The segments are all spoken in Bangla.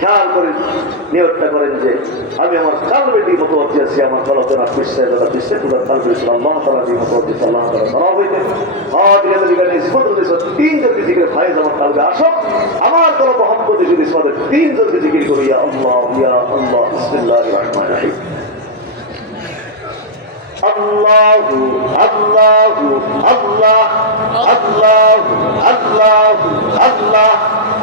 খেয়াল করে নিয়তটা করেন যে আমি আমার কালবের দিকে মতো অর্থে আছি আমার কলপনা বিশ্বে দাদা বিশ্বে তোদের কালবে ইসলাম আল্লাহ তালা দিকে মতো অর্থে আল্লাহ তালা ধরা হইতে আদিকে দিকে ইসমত দিছে তিন জন জিকির ভাই আমার কালবে আসো আমার কোনো মহব্বতে যদি ইসমাদের তিন জনকে জিকির করি ইয়া আল্লাহ ইয়া আল্লাহ বিসমিল্লাহির রহমানির রহিম الله الله الله الله الله الله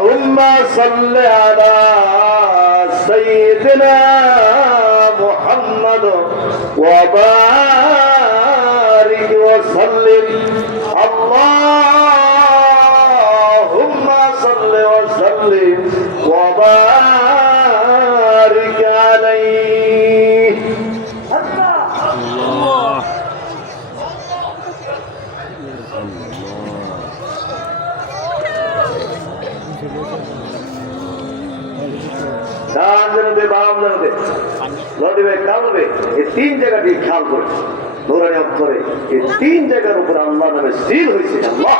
اللهم صل على سيدنا محمد وبارك জায়গাটি খেয়াল করে এই তিন জায়গার উপর আল্লাহ নামে সিল হয়েছে। আল্লাহ।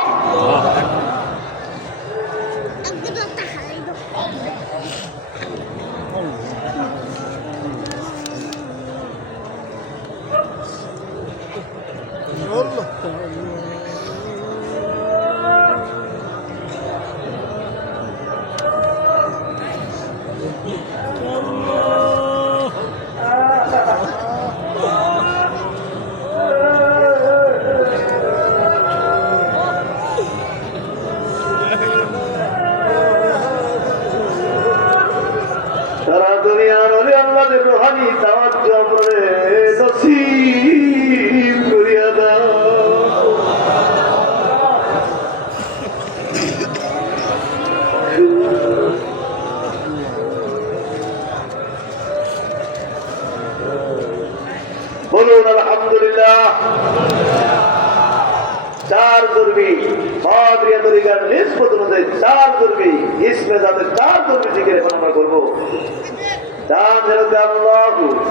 তরিকার নিষ্পত অনুযায়ী চার দুর্বি ইসমে যাদের চার দুর্বি জিজ্ঞেস আমরা করব। চার আল্লাহ।